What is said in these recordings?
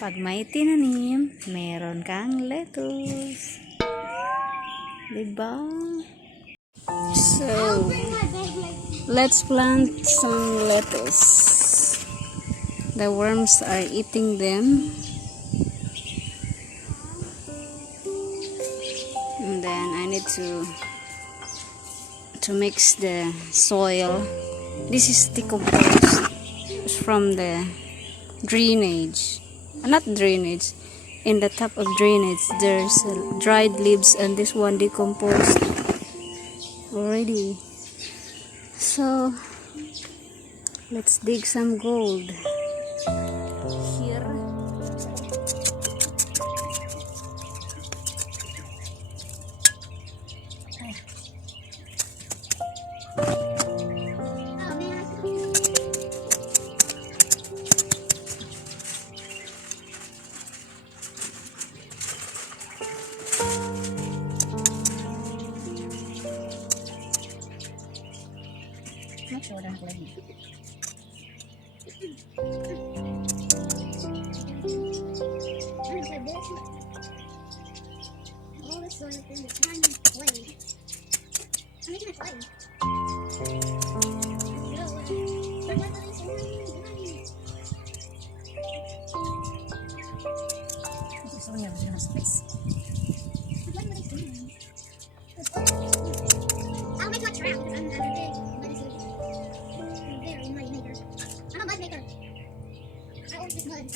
Pag may tinanim, meron kang lettuce. Diba? So, let's plant some lettuce. The worms are eating them. And then I need to mix the soil. This is decomposed from the drainage. Not drainage. In the top of drainage, there's dried leaves, and this one decomposed already. So let's dig some gold here. Not sure what I'm playing. All this soil in the tiny clay. I'm making a clay. This is only a space. I'll make my trap because I'm a big lettuce. I'm a very mud maker. I'm a mud maker. I always make mud.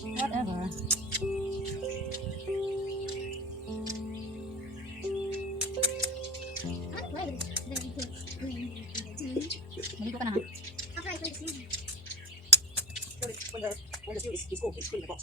Whatever. Maligo ka na, ha? When the seed is cooked, it's still in the box.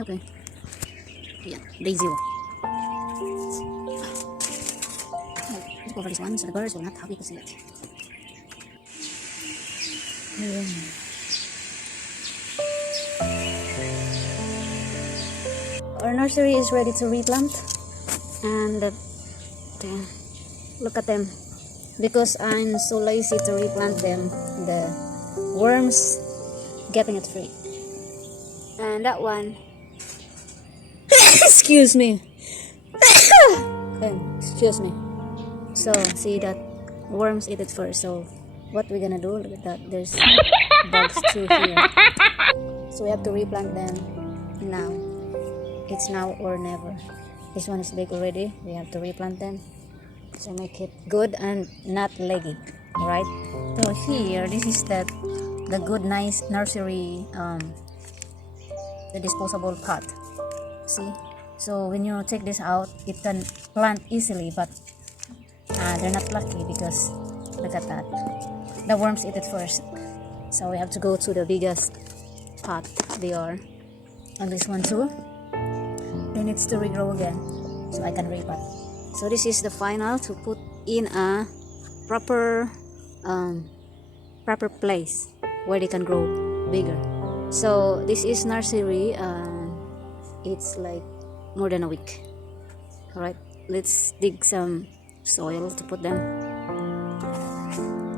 Okay. Yeah, day 0. Let's go over this one so the birds will not happy to see it. Our nursery is ready to replant, and look at them. Because I'm so lazy to replant them, the worms getting it free. And that one, excuse me. Excuse me. So see that worms eat it first. So what we're gonna do? Look at that. There's bugs too here. So we have to replant them now. It's now or never. This one is big already. We have to replant them. So make it good and not leggy, right? So here, this is the good nice nursery, the disposable pot. See? So when you take this out, it can plant easily, but they're not lucky because look at that. The worms eat it first. So we have to go to the biggest pot they are. And this one too. It needs to regrow again, so I can repot. So this is the final to put in a proper proper place where they can grow bigger. So this is nursery. It's like more than a week. All right, let's dig some soil to put them.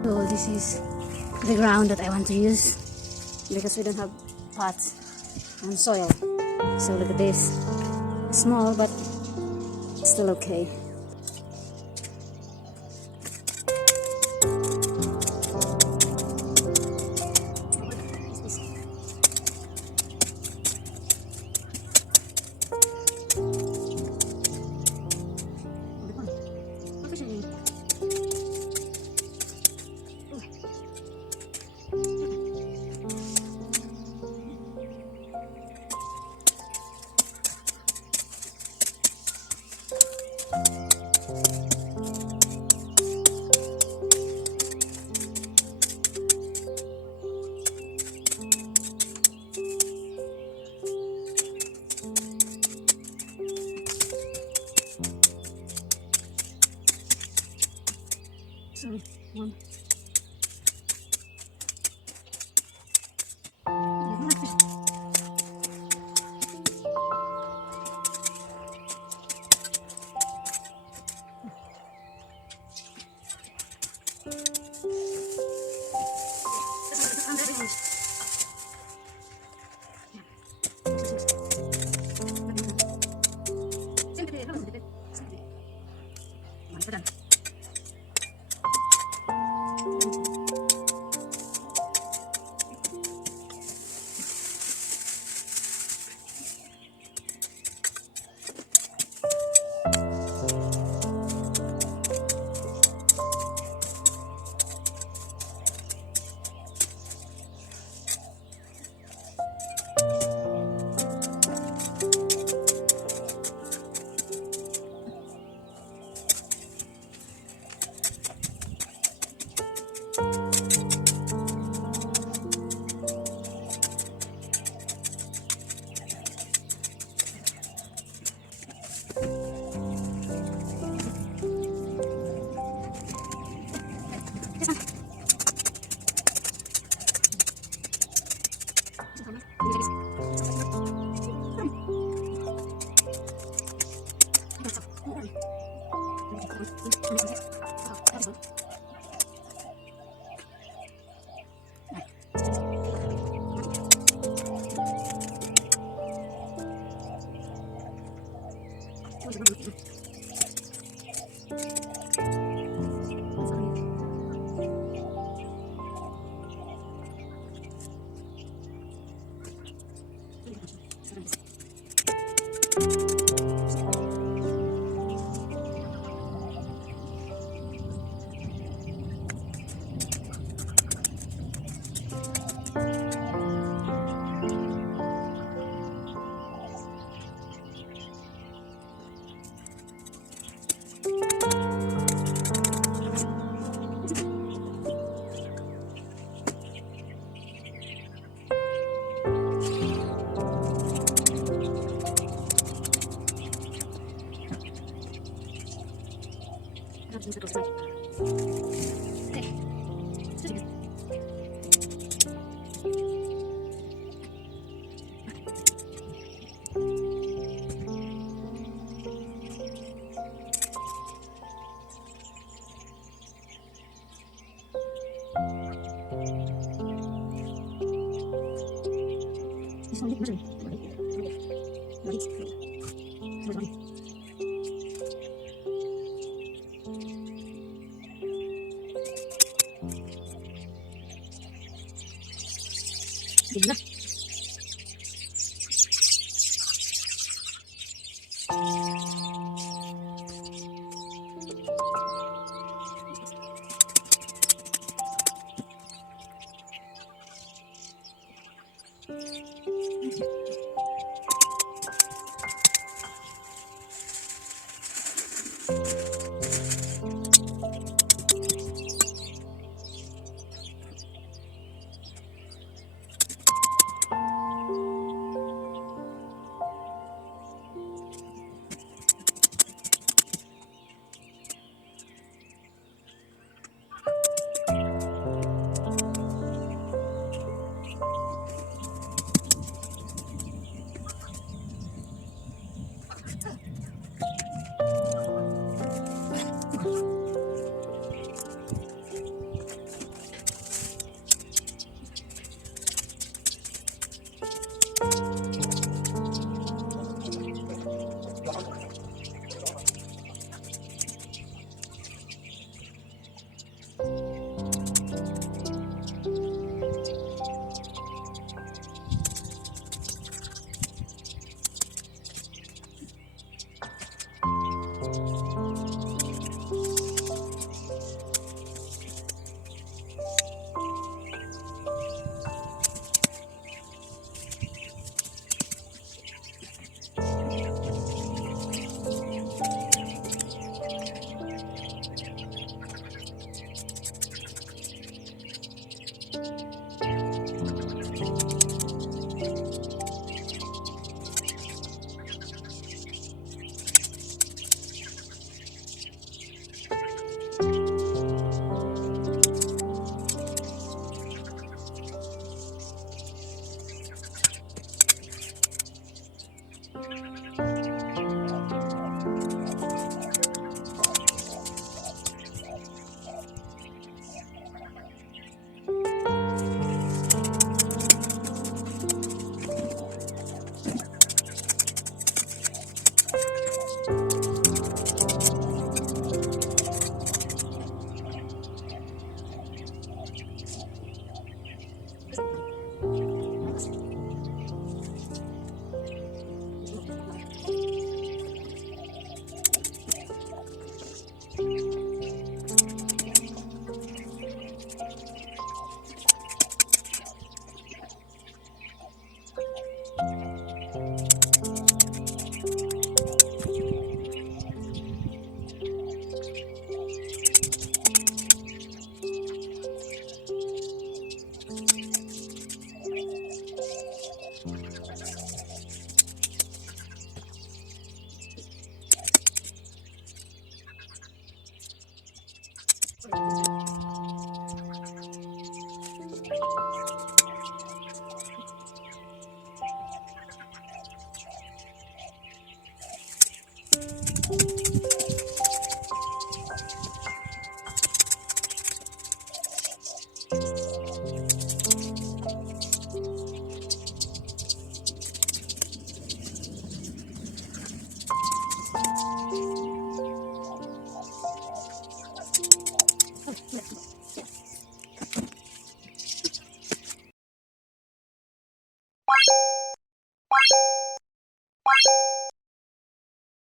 So this is the ground that I want to use because we don't have pots and soil. So look at this, small but still okay. So one.